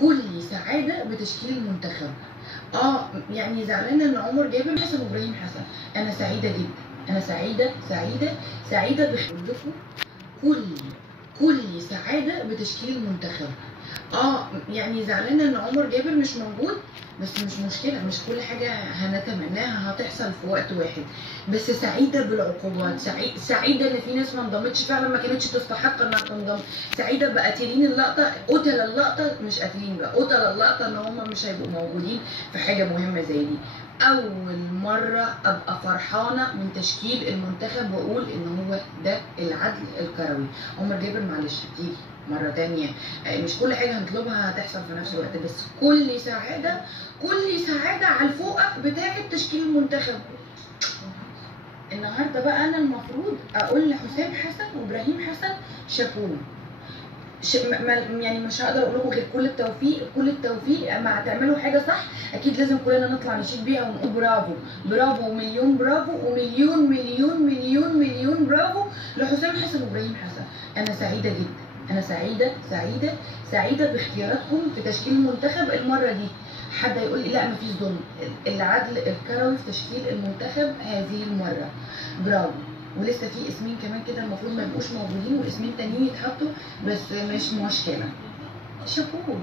كل سعاده بتشكيل المنتخب. يعني زعلانه ان عمر جابر حسن وابراهيم حسن. انا سعيده جدا، انا سعيده بخدمتكم. كل سعاده بتشكيل المنتخب. يعني زعلانه ان عمر جابر مش موجود، بس مش مشكله، مش كل حاجه هنتمناها هتحصل في وقت واحد. بس سعيده بالعقوبات، سعيده ان في ناس ما انضمتش فعلا ما كانتش تستحق انها تنضم. سعيده بقاتلين اللقطه، قتل اللقطه، مش قاتلين بقى، قتل اللقطه ان هم مش هيبقوا موجودين في حاجه مهمه زي دي. اول مره ابقى فرحانه من تشكيل المنتخب واقول ان هو ده العدل الكروي. عمر جابر معلش هتيجي مرة تانية، مش كل حاجة هنطلبها هتحصل في نفس الوقت، بس كل سعادة على الفوقة بتاعة تشكيل المنتخب. النهاردة بقى أنا المفروض أقول لحسام حسن وإبراهيم حسن شابوه. يعني مش هقدر اقول لكم غير كل التوفيق مع تعملوا حاجه صح. اكيد لازم كلنا نطلع نشيد بيها ونقول برافو برافو ومليون برافو ومليون مليون مليون مليون برافو لحسام حسن وابراهيم حسن. انا سعيده جدا، انا سعيده باختياراتكم في تشكيل المنتخب المره دي. حد يقول لي لا مفيش ظلم، العدل الكروي في تشكيل المنتخب هذه المره. برافو. ولسه في اسمين كمان كده المفروض ما يبقوش موجودين واسمين تانيين يتحطوا، بس مش مشكله. شابوه.